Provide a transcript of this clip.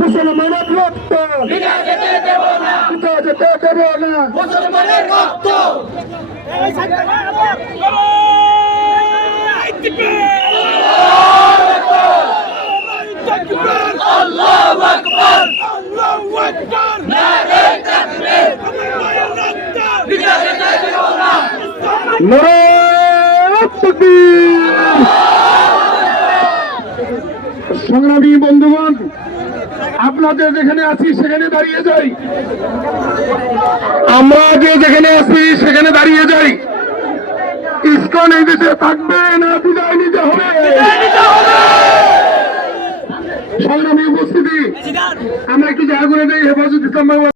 মুসলমানের রক্ত যেতে দেব না, মুসলমানের রক্ত আল্লাহু আকবার, আল্লাহু আকবার, নারে তাকবীর, যেতে দেব না, নারে তাকবীর। সংগ্রামী বন্ধুগণ, আপনাদের যেখানে আছি সেখানে দাঁড়িয়ে যাই, আমরা যেখানে আছি সেখানে দাঁড়িয়ে যাই। ইসকন এই দেশে থাকবে না, বিদায় নিতে হবে। সংগ্রামী উপস্থিতি, আমরা একটু জায়গা করে দেই। হেফাজত ইসলাম